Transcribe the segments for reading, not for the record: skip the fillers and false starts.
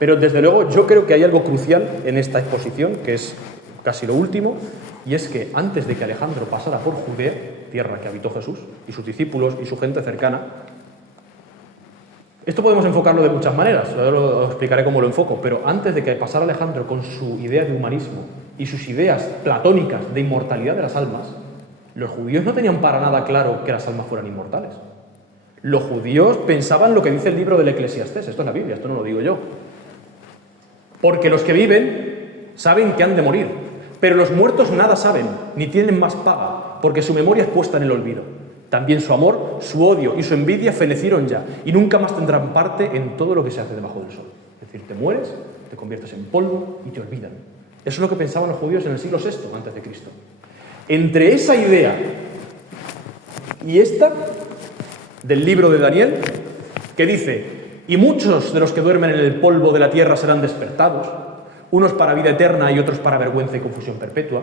Pero desde luego yo creo que hay algo crucial en esta exposición, que es casi lo último, y es que antes de que Alejandro pasara por Judea, tierra que habitó Jesús, y sus discípulos y su gente cercana, esto podemos enfocarlo de muchas maneras, ahora os explicaré cómo lo enfoco, pero antes de que pasara Alejandro con su idea de humanismo y sus ideas platónicas de inmortalidad de las almas, los judíos no tenían para nada claro que las almas fueran inmortales. Los judíos pensaban lo que dice el libro del Eclesiastés, esto es la Biblia, esto no lo digo yo. Porque los que viven saben que han de morir, pero los muertos nada saben, ni tienen más paga, porque su memoria es puesta en el olvido. También su amor, su odio y su envidia fenecieron ya, y nunca más tendrán parte en todo lo que se hace debajo del sol. Es decir, te mueres, te conviertes en polvo y te olvidan. Eso es lo que pensaban los judíos en el siglo VI antes de Cristo. Entre esa idea y esta del libro de Daniel, que dice: y muchos de los que duermen en el polvo de la tierra serán despertados, unos para vida eterna y otros para vergüenza y confusión perpetua.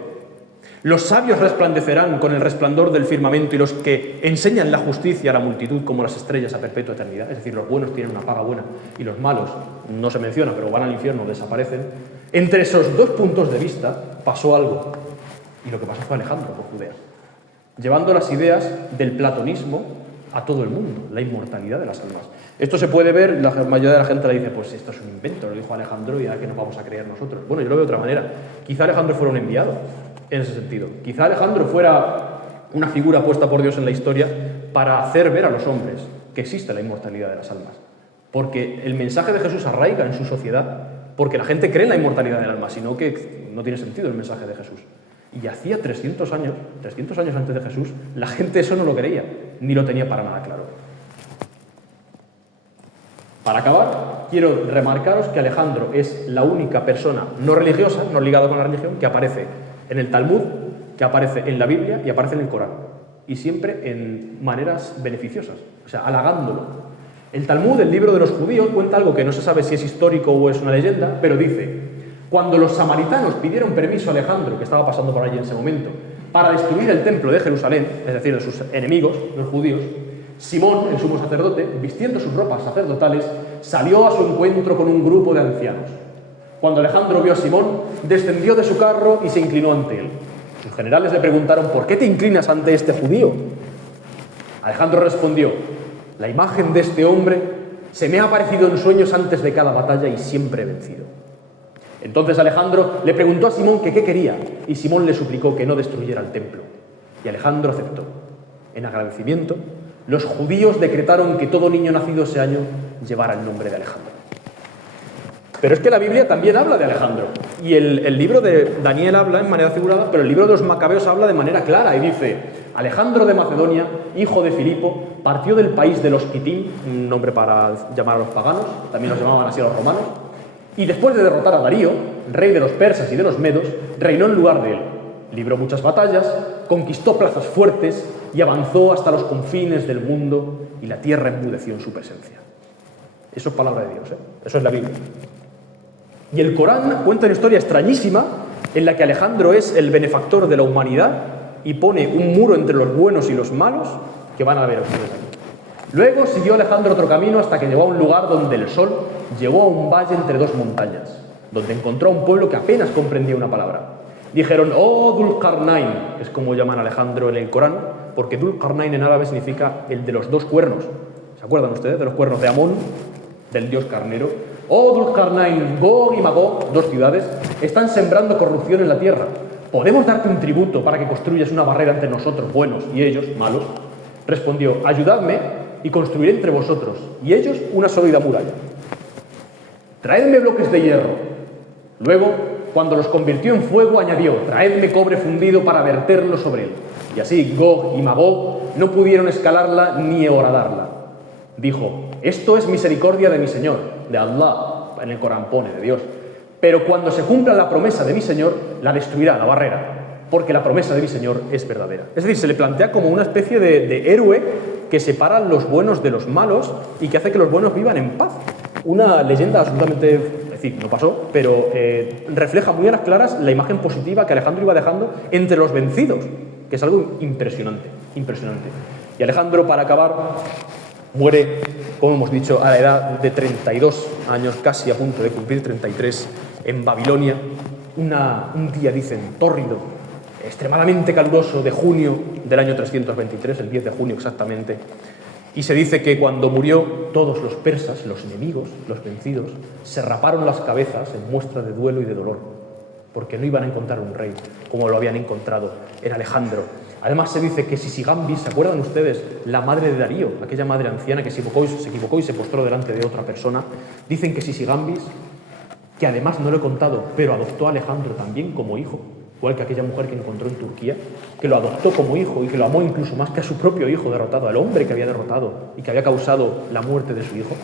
Los sabios resplandecerán con el resplandor del firmamento, y los que enseñan la justicia a la multitud como las estrellas a perpetua eternidad. Es decir, los buenos tienen una paga buena y los malos, no se menciona, pero van al infierno, desaparecen. Entre esos dos puntos de vista pasó algo, y lo que pasó fue Alejandro por Judea, llevando las ideas del platonismo a todo el mundo, la inmortalidad de las almas. Esto se puede ver, la mayoría de la gente le dice: pues esto es un invento, lo dijo Alejandro, y ya que nos vamos a creer nosotros. Bueno, yo lo veo de otra manera. Quizá Alejandro fuera un enviado, en ese sentido. Quizá Alejandro fuera una figura puesta por Dios en la historia para hacer ver a los hombres que existe la inmortalidad de las almas. Porque el mensaje de Jesús arraiga en su sociedad, porque la gente cree en la inmortalidad del alma, sino que no tiene sentido el mensaje de Jesús. Y hacía 300 años antes de Jesús, la gente eso no lo creía, ni lo tenía para nada claro. Para acabar, quiero remarcaros que Alejandro es la única persona no religiosa, no ligada con la religión, que aparece en el Talmud, que aparece en la Biblia y aparece en el Corán. Y siempre en maneras beneficiosas, o sea, halagándolo. El Talmud, el libro de los judíos, cuenta algo que no se sabe si es histórico o es una leyenda, pero dice: cuando los samaritanos pidieron permiso a Alejandro, que estaba pasando por allí en ese momento, para destruir el templo de Jerusalén, es decir, de sus enemigos, los judíos, Simón, el sumo sacerdote, vistiendo sus ropas sacerdotales, salió a su encuentro con un grupo de ancianos. Cuando Alejandro vio a Simón, descendió de su carro y se inclinó ante él. Sus generales le preguntaron: ¿por qué te inclinas ante este judío? Alejandro respondió: la imagen de este hombre se me ha aparecido en sueños antes de cada batalla y siempre he vencido. Entonces Alejandro le preguntó a Simón que qué quería, y Simón le suplicó que no destruyera el templo. Y Alejandro aceptó. En agradecimiento, los judíos decretaron que todo niño nacido ese año llevara el nombre de Alejandro. Pero es que la Biblia también habla de Alejandro. Y el libro de Daniel habla en manera figurada, pero el libro de los Macabeos habla de manera clara y dice: Alejandro de Macedonia, hijo de Filipo, partió del país de los Kitim, un nombre para llamar a los paganos, también los llamaban así a los romanos, y después de derrotar a Darío, rey de los persas y de los medos, reinó en lugar de él. Libró muchas batallas, conquistó plazas fuertes y avanzó hasta los confines del mundo, y la tierra enmudeció en su presencia. Eso es palabra de Dios, ¿eh? Eso es la Biblia. Y el Corán cuenta una historia extrañísima en la que Alejandro es el benefactor de la humanidad y pone un muro entre los buenos y los malos que van a ver a ustedes aquí. Luego siguió Alejandro otro camino hasta que llegó a un lugar donde el sol llegó a un valle entre dos montañas, donde encontró a un pueblo que apenas comprendía una palabra. Dijeron: oh Dul-Qarnain, es como llaman a Alejandro en el Corán, porque Dul-Qarnain en árabe significa el de los dos cuernos. ¿Se acuerdan ustedes de los cuernos de Amón, del dios carnero? Oh Dul-Qarnain, Gog y Magog, dos ciudades, están sembrando corrupción en la tierra. ¿Podemos darte un tributo para que construyas una barrera entre nosotros, buenos, y ellos, malos? Respondió: ayudadme y construiré entre vosotros y ellos una sólida muralla. Traedme bloques de hierro. Luego, cuando los convirtió en fuego, añadió: traedme cobre fundido para verterlo sobre él. Y así Gog y Magog no pudieron escalarla ni horadarla. Dijo: esto es misericordia de mi Señor, de Allah, en el Corán pone, de Dios. Pero cuando se cumpla la promesa de mi Señor, la destruirá, la barrera, porque la promesa de mi Señor es verdadera. Es decir, se le plantea como una especie de héroe que separa los buenos de los malos y que hace que los buenos vivan en paz. Una leyenda absolutamente, es decir, no pasó, pero refleja muy a las claras la imagen positiva que Alejandro iba dejando entre los vencidos, que es algo impresionante, impresionante. Y Alejandro, para acabar, muere como hemos dicho, a la edad de 32 años, casi a punto de cumplir 33, en Babilonia, un día, dicen, tórrido, extremadamente caluroso de junio del año 323, el 10 de junio exactamente, y se dice que cuando murió, todos los persas, los enemigos, los vencidos, se raparon las cabezas en muestra de duelo y de dolor, porque no iban a encontrar un rey como lo habían encontrado en Alejandro. Además se dice que Sisigambis, ¿se acuerdan ustedes? La madre de Darío, aquella madre anciana que se equivocó y se postró delante de otra persona. Dicen que Sisigambis, que además no lo he contado, pero adoptó a Alejandro también como hijo, igual que aquella mujer que encontró en Turquía, que lo adoptó como hijo y que lo amó incluso más que a su propio hijo derrotado, al hombre que había derrotado y que había causado la muerte de su hijo.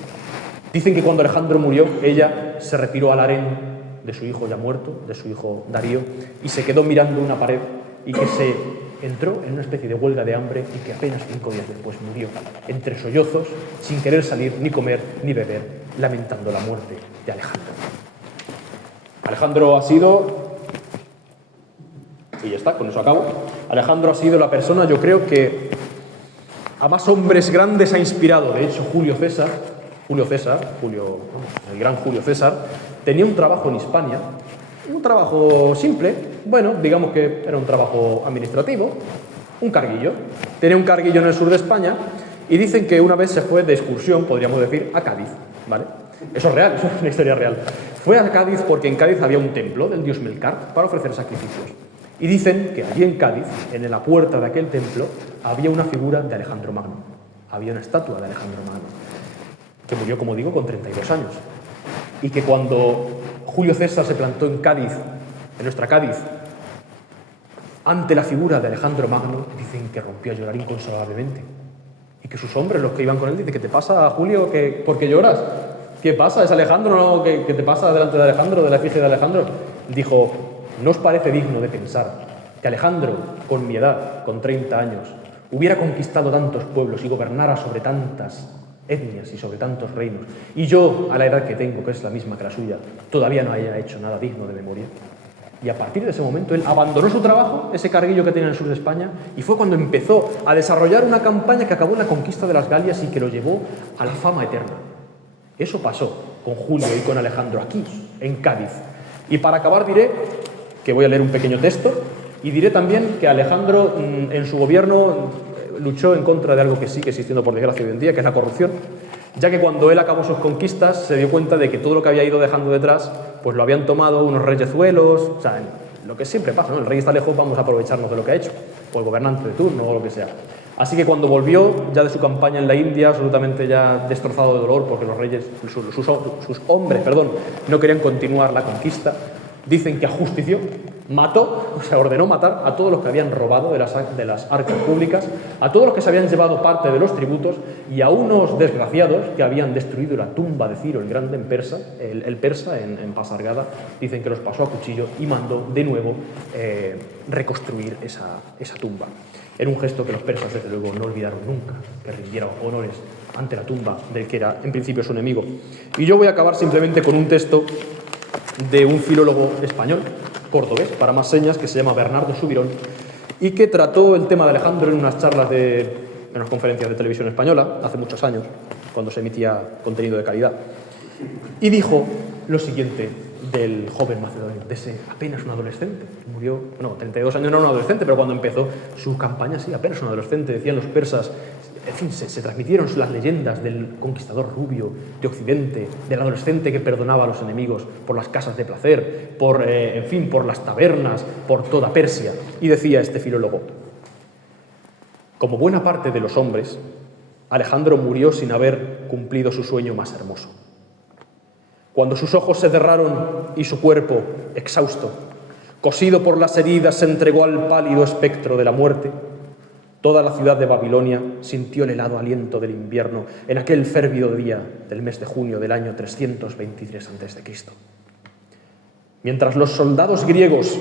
Dicen que cuando Alejandro murió, ella se retiró al harén de su hijo ya muerto, de su hijo Darío, y se quedó mirando una pared y que se entró en una especie de huelga de hambre y que apenas 5 días después murió, entre sollozos, sin querer salir ni comer ni beber, lamentando la muerte de Alejandro. Alejandro ha sido, y ya está, con eso acabo, Alejandro ha sido la persona, yo creo que a más hombres grandes ha inspirado. De hecho, el gran Julio César, tenía un trabajo en Hispania, un trabajo simple, bueno, digamos que era un trabajo administrativo, un carguillo. Tenía un carguillo en el sur de España y dicen que una vez se fue de excursión, podríamos decir, a Cádiz, ¿vale? Eso es real, eso es una historia real. Fue a Cádiz porque en Cádiz había un templo del dios Melcar para ofrecer sacrificios. Y dicen que allí en Cádiz, en la puerta de aquel templo, había una figura de Alejandro Magno. Había una estatua de Alejandro Magno, que murió, como digo, con 32 años. Y que cuando Julio César se plantó en Cádiz, en nuestra Cádiz, ante la figura de Alejandro Magno, dicen que rompió a llorar inconsolablemente. Y que sus hombres, los que iban con él, dicen: ¿qué te pasa, Julio? ¿Por qué lloras? ¿Qué pasa? ¿Es Alejandro? ¿No? ¿Qué te pasa delante de Alejandro, de la efigie de Alejandro? Dijo: ¿no os parece digno de pensar que Alejandro, con mi edad, con 30 años, hubiera conquistado tantos pueblos y gobernara sobre tantas etnias y sobre tantos reinos, y yo, a la edad que tengo, que es la misma que la suya, todavía no haya hecho nada digno de memoria? Y a partir de ese momento él abandonó su trabajo, ese carguillo que tenía en el sur de España, y fue cuando empezó a desarrollar una campaña que acabó en la conquista de las Galias y que lo llevó a la fama eterna. Eso pasó con Julio y con Alejandro aquí, en Cádiz. Y para acabar diré que voy a leer un pequeño texto, y diré también que Alejandro en su gobierno luchó en contra de algo que sigue existiendo por desgracia hoy en día, que es la corrupción, ya que cuando él acabó sus conquistas se dio cuenta de que todo lo que había ido dejando detrás pues lo habían tomado unos reyezuelos, o sea, lo que siempre pasa, ¿no? El rey está lejos, vamos a aprovecharnos de lo que ha hecho, o el gobernante de turno o lo que sea. Así que cuando volvió ya de su campaña en la India, absolutamente ya destrozado de dolor porque los reyes, sus hombres, no querían continuar la conquista, dicen que ajustició, mató, o sea, ordenó matar a todos los que habían robado de las arcas públicas, a todos los que se habían llevado parte de los tributos y a unos desgraciados que habían destruido la tumba de Ciro el Grande en persa, el persa en Pasargada. Dicen que los pasó a cuchillo y mandó de nuevo reconstruir esa tumba. Era un gesto que los persas, desde luego, no olvidaron nunca, que rindieron honores ante la tumba del que era, en principio, su enemigo. Y yo voy a acabar simplemente con un texto de un filólogo español, cordobés, para más señas, que se llama Bernardo Subirón, y que trató el tema de Alejandro en unas charlas en unas conferencias de televisión española, hace muchos años, cuando se emitía contenido de calidad. Y dijo lo siguiente del joven macedonio, de ese apenas un adolescente. Murió, 32 años no era un adolescente, pero cuando empezó su campaña, sí, apenas un adolescente, decían los persas. En fin, se transmitieron las leyendas del conquistador rubio de Occidente, del adolescente que perdonaba a los enemigos por las casas de placer, por las tabernas, por toda Persia. Y decía este filólogo: como buena parte de los hombres, Alejandro murió sin haber cumplido su sueño más hermoso. Cuando sus ojos se cerraron y su cuerpo, exhausto, cosido por las heridas, se entregó al pálido espectro de la muerte, toda la ciudad de Babilonia sintió el helado aliento del invierno en aquel férvido día del mes de junio del año 323 a.C. Mientras los soldados griegos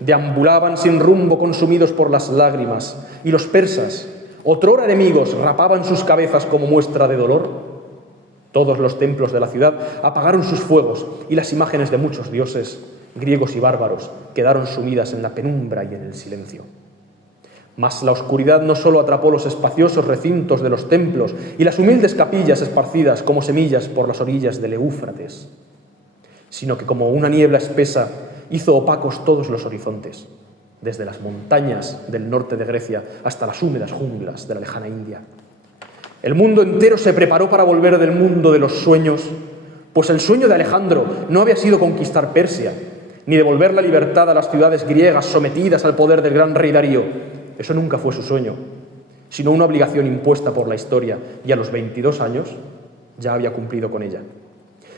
deambulaban sin rumbo consumidos por las lágrimas y los persas, otrora enemigos, rapaban sus cabezas como muestra de dolor, todos los templos de la ciudad apagaron sus fuegos y las imágenes de muchos dioses, griegos y bárbaros, quedaron sumidas en la penumbra y en el silencio. Mas la oscuridad no solo atrapó los espaciosos recintos de los templos y las humildes capillas esparcidas como semillas por las orillas del Éufrates, sino que como una niebla espesa hizo opacos todos los horizontes, desde las montañas del norte de Grecia hasta las húmedas junglas de la lejana India. El mundo entero se preparó para volver del mundo de los sueños, pues el sueño de Alejandro no había sido conquistar Persia, ni devolver la libertad a las ciudades griegas sometidas al poder del gran rey Darío. Eso nunca fue su sueño, sino una obligación impuesta por la historia, y a los 22 años ya había cumplido con ella.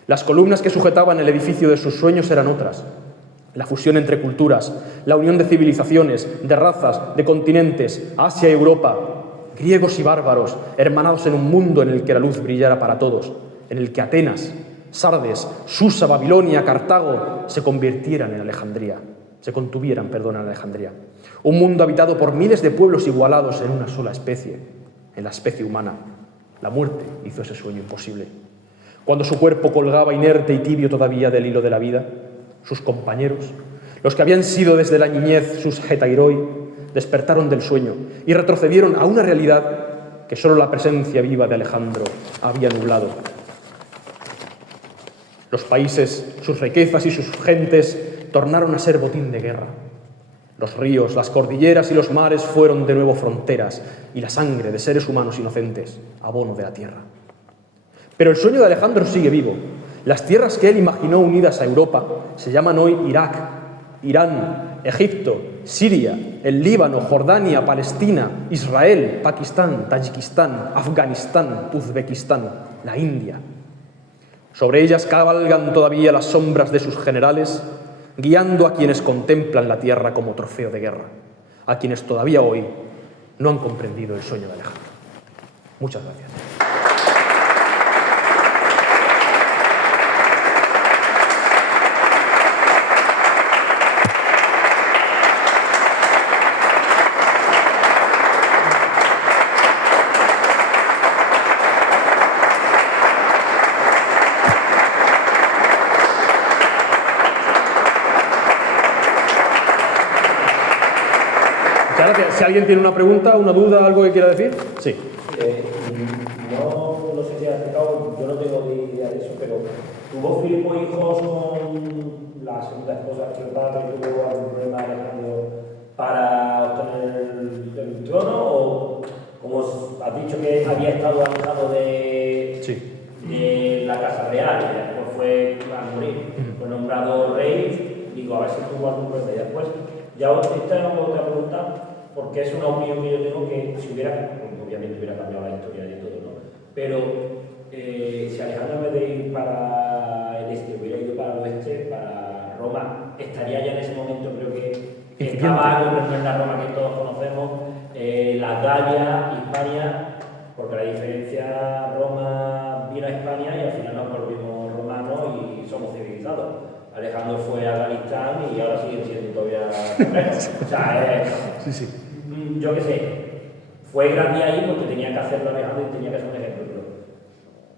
Las columnas que sujetaban el edificio de sus sueños eran otras: la fusión entre culturas, la unión de civilizaciones, de razas, de continentes, Asia y Europa, griegos y bárbaros, hermanados en un mundo en el que la luz brillara para todos, en el que Atenas, Sardes, Susa, Babilonia, Cartago se contuvieran en Alejandría. Un mundo habitado por miles de pueblos igualados en una sola especie, en la especie humana. La muerte hizo ese sueño imposible. Cuando su cuerpo colgaba inerte y tibio todavía del hilo de la vida, sus compañeros, los que habían sido desde la niñez sus hetairoi, despertaron del sueño y retrocedieron a una realidad que solo la presencia viva de Alejandro había nublado. Los países, sus riquezas y sus gentes tornaron a ser botín de guerra. Los ríos, las cordilleras y los mares fueron de nuevo fronteras, y la sangre de seres humanos inocentes, abono de la tierra. Pero el sueño de Alejandro sigue vivo. Las tierras que él imaginó unidas a Europa se llaman hoy Irak, Irán, Egipto, Siria, el Líbano, Jordania, Palestina, Israel, Pakistán, Tayikistán, Afganistán, Uzbekistán, la India. Sobre ellas cabalgan todavía las sombras de sus generales, guiando a quienes contemplan la tierra como trofeo de guerra, a quienes todavía hoy no han comprendido el sueño de Alejandro. Muchas gracias. Si alguien tiene una pregunta, una duda, algo que quiera decir. Sí. No sé si has explicado, yo no tengo ni idea de eso, pero ¿tuvo Filipo hijos con la segunda esposa que tuvo algún problema Alejandro para obtener el trono? ¿O como has dicho que había estado alejado de la Casa Real y después fue a morir, fue nombrado rey? Digo, a ver si tuvo algún problema. Y después, ya esta es otra pregunta, porque es una opinión que yo tengo, que si hubiera, obviamente hubiera cambiado la historia de todo, ¿no? Pero si Alejandro, en vez de ir para el este, hubiera ido para el oeste, para Roma, estaría ya en ese momento, creo que estaba en la Roma que todos conocemos, la Galia, Hispania, porque la diferencia, Roma vino a España y al final nos volvimos romanos y somos civilizados. Alejandro fue a Afganistán y ahora siguen siendo todavía complejos. O sea, sí. Yo qué sé, fue grande ahí porque tenía que hacerlo Alejandro y tenía que ser un ejemplo. Pero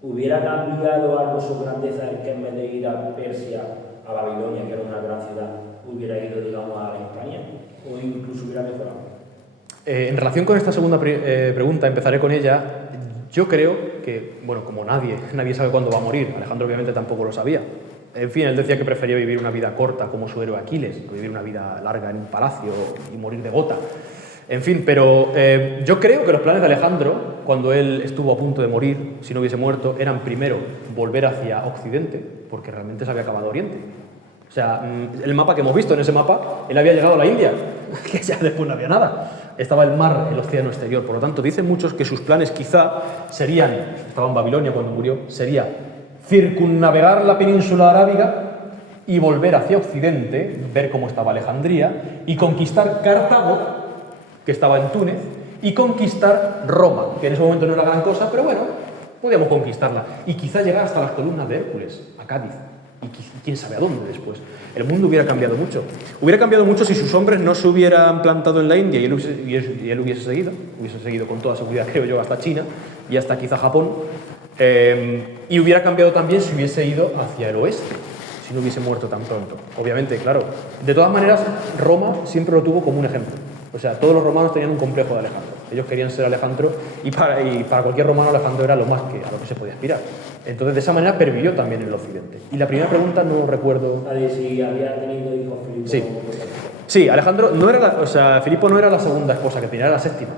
¿hubiera cambiado algo su grandeza el que en vez de ir a Persia, a Babilonia, que era una gran ciudad, hubiera ido, digamos, a España? ¿O incluso hubiera mejorado? En relación con esta segunda pregunta, empezaré con ella. Yo creo que, bueno, como nadie sabe cuándo va a morir, Alejandro obviamente tampoco lo sabía. En fin, él decía que prefería vivir una vida corta como su héroe Aquiles, que vivir una vida larga en un palacio y morir de gota. En fin, pero yo creo que los planes de Alejandro, cuando él estuvo a punto de morir, si no hubiese muerto, eran primero volver hacia Occidente, porque realmente se había acabado Oriente. O sea, el mapa que hemos visto, en ese mapa, él había llegado a la India, que ya después no había nada. Estaba el mar, el océano exterior. Por lo tanto, dicen muchos que sus planes quizá serían, estaba en Babilonia cuando murió, sería circunnavegar la península arábiga y volver hacia Occidente, ver cómo estaba Alejandría, y conquistar Cartago, que estaba en Túnez, y conquistar Roma, que en ese momento no era gran cosa, pero bueno, podíamos conquistarla. Y quizá llegar hasta las columnas de Hércules, a Cádiz, y quién sabe a dónde después. El mundo hubiera cambiado mucho. Hubiera cambiado mucho si sus hombres no se hubieran plantado en la India y él hubiese seguido con toda seguridad, creo yo, hasta China y hasta quizá Japón. Y hubiera cambiado también si hubiese ido hacia el oeste, si no hubiese muerto tan pronto. Obviamente, claro. De todas maneras, Roma siempre lo tuvo como un ejemplo. O sea, todos los romanos tenían un complejo de Alejandro. Ellos querían ser Alejandro y para cualquier romano Alejandro era lo más que, a lo que se podía aspirar. Entonces, de esa manera pervivió también en el occidente. Y la primera pregunta no recuerdo... Si había tenido hijos Filipo. Sí. Sí, Alejandro no era Filipo no era la segunda esposa que tenía, era la séptima.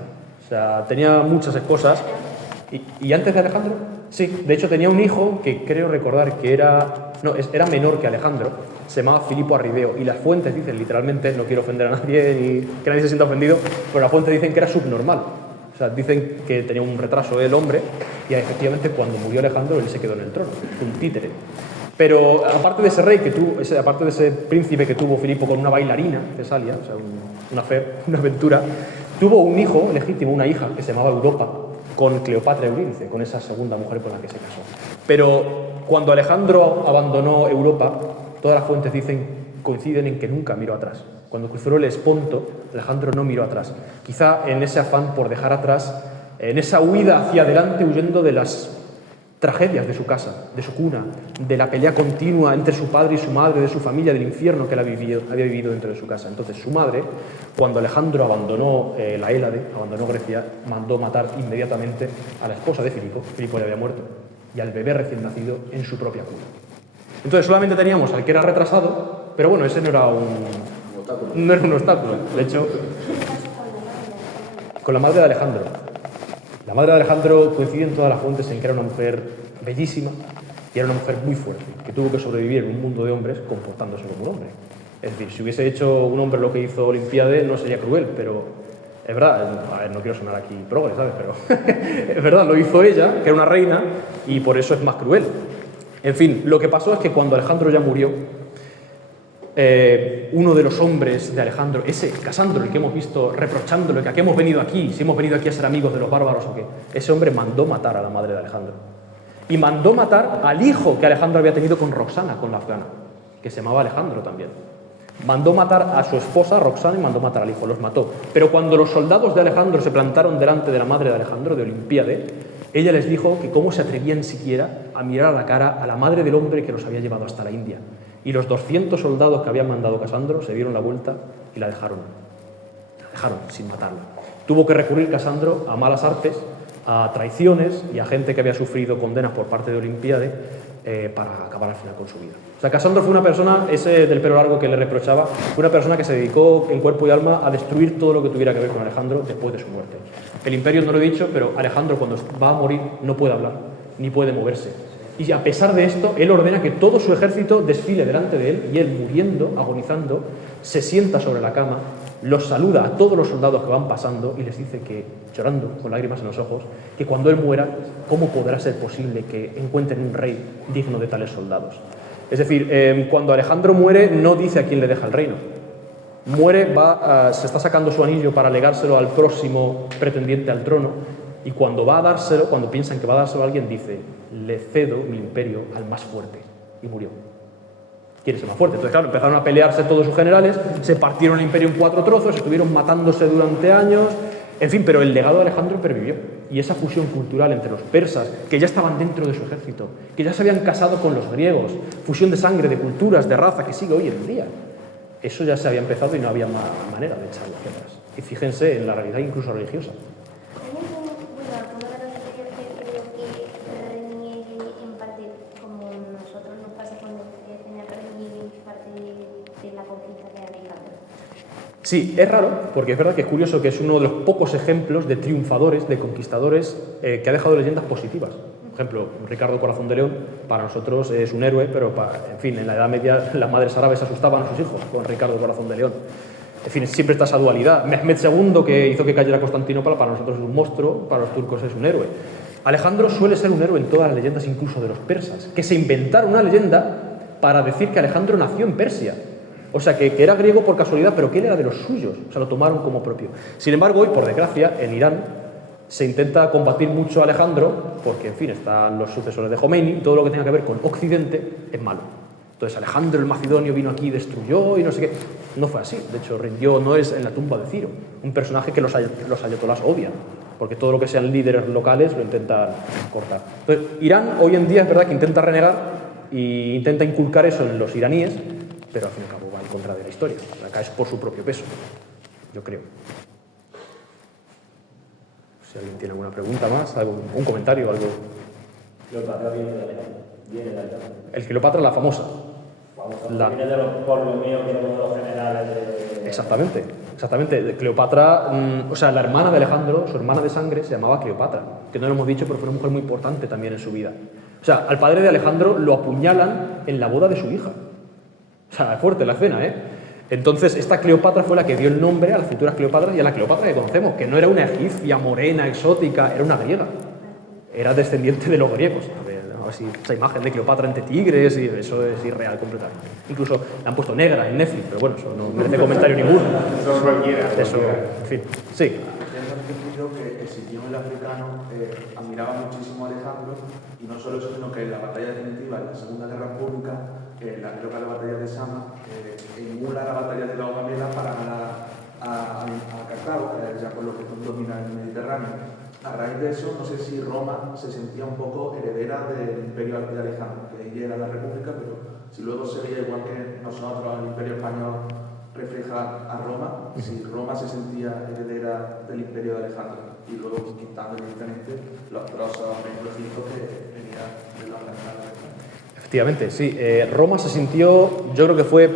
O sea, tenía muchas esposas. ¿Y antes de Alejandro? Sí, de hecho tenía un hijo que creo recordar que era menor que Alejandro, se llamaba Filipo Arrideo, y las fuentes dicen literalmente, no quiero ofender a nadie ni que nadie se sienta ofendido, pero las fuentes dicen que era subnormal. O sea, dicen que tenía un retraso el hombre, y efectivamente cuando murió Alejandro él se quedó en el trono, un títere. Pero aparte de ese rey que tuvo, aparte de ese príncipe que tuvo Filipo con una bailarina, Tesalia, o sea, una aventura, tuvo un hijo legítimo, una hija que se llamaba Europa, con Cleopatra Eurídice, con esa segunda mujer con la que se casó. Pero cuando Alejandro abandonó Europa, todas las fuentes coinciden en que nunca miró atrás. Cuando cruzó el Esponto, Alejandro no miró atrás. Quizá en ese afán por dejar atrás, en esa huida hacia adelante, huyendo de las tragedias de su casa, de su cuna, de la pelea continua entre su padre y su madre, de su familia, del infierno que él había vivido dentro de su casa. Entonces su madre, cuando Alejandro abandonó la Hélade, abandonó Grecia, mandó matar inmediatamente a la esposa de Filipo. Filipo ya había muerto, y al bebé recién nacido en su propia cuna. Entonces solamente teníamos al que era retrasado, pero bueno, ese no era un obstáculo. De hecho, con la madre de Alejandro. La madre de Alejandro coincide en todas las fuentes en que era una mujer bellísima y era una mujer muy fuerte, que tuvo que sobrevivir en un mundo de hombres comportándose como un hombre. Es decir, si hubiese hecho un hombre lo que hizo Olimpiade no sería cruel, pero es verdad, a ver, no quiero sonar aquí progre, ¿sabes? Pero es verdad, lo hizo ella, que era una reina, y por eso es más cruel. En fin, lo que pasó es que cuando Alejandro ya murió, uno de los hombres de Alejandro, ese Casandro, el que hemos visto reprochándole que a qué hemos venido aquí, si hemos venido aquí a ser amigos de los bárbaros o qué, ese hombre mandó matar a la madre de Alejandro. Y mandó matar al hijo que Alejandro había tenido con Roxana, con la afgana, que se llamaba Alejandro también. Mandó matar a su esposa Roxana y mandó matar al hijo, los mató. Pero cuando los soldados de Alejandro se plantaron delante de la madre de Alejandro, de Olimpiade, ella les dijo que cómo se atrevían siquiera a mirar a la cara a la madre del hombre que los había llevado hasta la India. Y los 200 soldados que habían mandado Casandro se dieron la vuelta y la dejaron sin matarla. Tuvo que recurrir Casandro a malas artes, a traiciones y a gente que había sufrido condenas por parte de Olimpiade para acabar al final con su vida. O sea, Casandro fue una persona, ese del pelo largo que le reprochaba, fue una persona que se dedicó en cuerpo y alma a destruir todo lo que tuviera que ver con Alejandro después de su muerte. El imperio no lo he dicho, pero Alejandro cuando va a morir no puede hablar, ni puede moverse. Y a pesar de esto, él ordena que todo su ejército desfile delante de él y él, muriendo, agonizando, se sienta sobre la cama, los saluda a todos los soldados que van pasando y les dice que, llorando, con lágrimas en los ojos, que cuando él muera, ¿cómo podrá ser posible que encuentren un rey digno de tales soldados? Es decir, cuando Alejandro muere, no dice a quién le deja el reino. Muere, se está sacando su anillo para legárselo al próximo pretendiente al trono, y cuando va a dárselo, cuando piensan que va a dárselo a alguien, dice: le cedo mi imperio al más fuerte. Y murió. ¿Quién es el más fuerte? Entonces, claro, empezaron a pelearse todos sus generales, se partieron el imperio en 4 trozos, estuvieron matándose durante años, en fin, pero el legado de Alejandro pervivió. Y esa fusión cultural entre los persas, que ya estaban dentro de su ejército, que ya se habían casado con los griegos, fusión de sangre, de culturas, de raza, que sigue hoy en día, eso ya se había empezado y no había manera de echarlo hacia atrás. Y fíjense en la realidad incluso religiosa. Sí, es raro, porque es verdad que es curioso que es uno de los pocos ejemplos de triunfadores, de conquistadores, que ha dejado leyendas positivas. Por ejemplo, Ricardo Corazón de León, para nosotros es un héroe, pero en fin, en la Edad Media las madres árabes asustaban a sus hijos con Ricardo Corazón de León. En fin, siempre está esa dualidad. Mehmed II, que hizo que cayera Constantinopla, para nosotros es un monstruo, para los turcos es un héroe. Alejandro suele ser un héroe en todas las leyendas, incluso de los persas, que se inventaron una leyenda para decir que Alejandro nació en Persia. O sea, que era griego por casualidad, pero que él era de los suyos. O sea, lo tomaron como propio. Sin embargo, hoy, por desgracia, en Irán se intenta combatir mucho a Alejandro, porque, en fin, están los sucesores de Jomeini, todo lo que tenga que ver con Occidente es malo. Entonces, Alejandro el Macedonio vino aquí y destruyó y no sé qué. No fue así. De hecho, rindió honores en la tumba de Ciro, un personaje que los ayatolás odian, porque todo lo que sean líderes locales lo intentan cortar. Entonces, Irán hoy en día es verdad que intenta renegar e intenta inculcar eso en los iraníes, pero al fin y al cabo va en contra de la historia. Acá es por su propio peso, yo creo. Si alguien tiene alguna pregunta más, un comentario, algo. Cleopatra viene de Alejandro. Viene de Alejandro. El Cleopatra, la famosa. Viene de los Ptolomeos, que eran uno de los generales de... Exactamente, exactamente. Cleopatra, o sea, la hermana de Alejandro, su hermana de sangre, se llamaba Cleopatra, que no lo hemos dicho, pero fue una mujer muy importante también en su vida. O sea, al padre de Alejandro lo apuñalan en la boda de su hija. O sea, es fuerte la escena, ¿eh? Entonces, esta Cleopatra fue la que dio el nombre a las futuras Cleopatras y a la Cleopatra que conocemos, que no era una egipcia, morena, exótica, era una griega. Era descendiente de los griegos. A ver si esa imagen de Cleopatra entre tigres, y eso es irreal completamente. Incluso la han puesto negra en Netflix, pero bueno, eso no merece comentario ninguno. Eso cualquiera. Eso, en fin, sí. Que Escipión el africano admiraba muchísimo a Alejandro, y no solo eso, sino que en la batalla definitiva, en la Segunda Guerra Pública, creo que la batalla de Sama, emula la batalla de Gaugamela para ganar a Cartago, ya con lo que domina el Mediterráneo. A raíz de eso, no sé si Roma se sentía un poco heredera del imperio de Alejandro, que ella era la república, pero si luego sería igual que nosotros, el imperio español refleja a Roma, si Roma se sentía heredera del imperio de Alejandro, y luego quitando evidentemente los trozos egipcios que venían de la Alejandro. Efectivamente, sí. Roma se sintió, yo creo que fue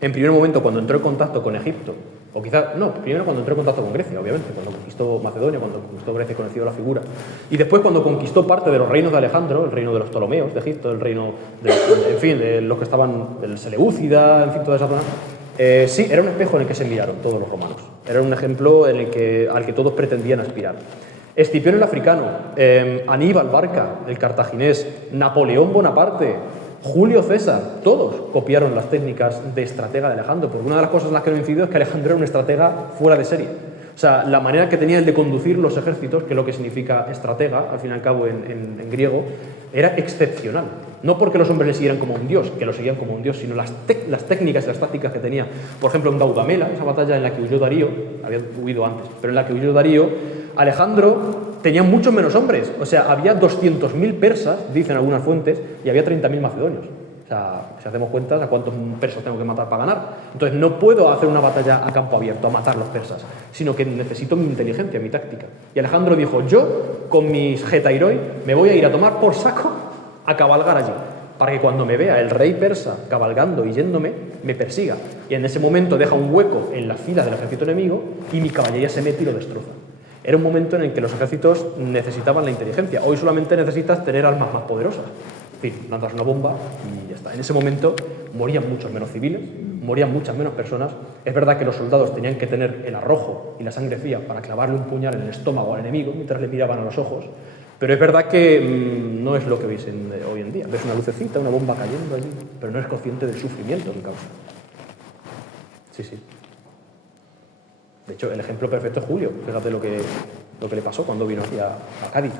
en primer momento cuando entró en contacto con Egipto, o quizás, no, primero cuando entró en contacto con Grecia, obviamente, cuando conquistó Macedonia, cuando conquistó Grecia y conoció la figura, y después cuando conquistó parte de los reinos de Alejandro, el reino de los Ptolomeos de Egipto, el reino, en fin, de los que estaban, el Seleucida, en fin, toda esa zona. Sí, era un espejo en el que se miraron todos los romanos. Era un ejemplo al que todos pretendían aspirar. Escipión el africano, Aníbal Barca, el cartaginés, Napoleón Bonaparte, Julio César, todos copiaron las técnicas de estratega de Alejandro, porque una de las cosas en las que no he incidido es que Alejandro era un estratega fuera de serie. O sea, la manera que tenía él de conducir los ejércitos, que es lo que significa estratega, al fin y al cabo en griego, era excepcional. No porque los hombres le siguieran como un dios, que lo seguían como un dios, sino las técnicas y las tácticas que tenía. Por ejemplo, en Gaugamela, esa batalla en la que huyó Darío, había huido antes, pero en la que huyó Darío, Alejandro tenía muchos menos hombres. O sea, había 200.000 persas, dicen algunas fuentes, y había 30.000 macedonios. O sea, si hacemos cuentas, ¿a cuántos persas tengo que matar para ganar? Entonces, no puedo hacer una batalla a campo abierto, a matar los persas, sino que necesito mi inteligencia, mi táctica. Y Alejandro dijo, yo, con mis getairoi, me voy a ir a tomar por saco a cabalgar allí, para que cuando me vea el rey persa cabalgando y yéndome, me persiga. Y en ese momento deja un hueco en la fila del ejército enemigo y mi caballería se mete y lo destroza. Era un momento en el que los ejércitos necesitaban la inteligencia. Hoy solamente necesitas tener armas más poderosas. En fin, lanzas una bomba y ya está. En ese momento morían muchos menos civiles, morían muchas menos personas. Es verdad que los soldados tenían que tener el arrojo y la sangre fría para clavarle un puñal en el estómago al enemigo mientras le miraban a los ojos, pero es verdad que no es lo que veis hoy en día. Ves una lucecita, una bomba cayendo allí, pero no eres consciente del sufrimiento que causa. Sí, sí. De hecho, el ejemplo perfecto es Julio. Fíjate lo que le pasó cuando vino aquí a Cádiz.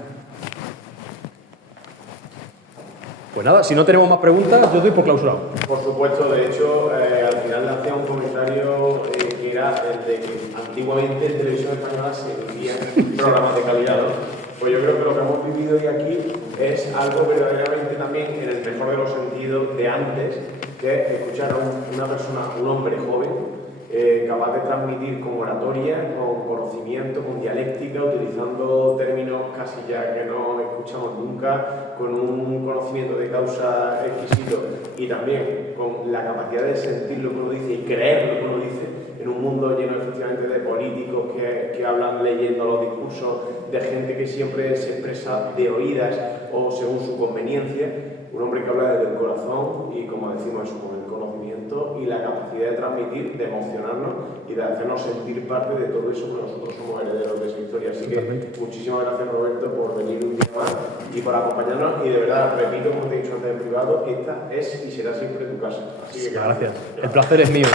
Pues nada, si no tenemos más preguntas, yo doy por clausurado. Por supuesto, de hecho, al final le hacía un comentario que era el de que antiguamente en televisión española se emitían programas de calidad, ¿no? Pues yo creo que lo que hemos vivido hoy aquí es algo verdaderamente también, en el mejor de los sentidos, de antes, que es escuchar a una persona, un hombre joven, capaz de transmitir con oratoria, con conocimiento, con dialéctica, utilizando términos casi ya que no escuchamos nunca, con un conocimiento de causa exquisito y también con la capacidad de sentir lo que uno dice y creer lo que uno dice, en un mundo lleno efectivamente de políticos que hablan leyendo los discursos, de gente que siempre se expresa de oídas o según su conveniencia, un hombre que habla desde el corazón y, como decimos eso, con el conocimiento y la capacidad de transmitir, de emocionarnos y de hacernos sentir parte de todo eso que nosotros somos herederos de esa historia. Así que muchísimas gracias, Roberto, por venir un día más y por acompañarnos. Y de verdad, repito, como te he dicho antes en privado, esta es y será siempre tu casa. Así que gracias. El placer es mío.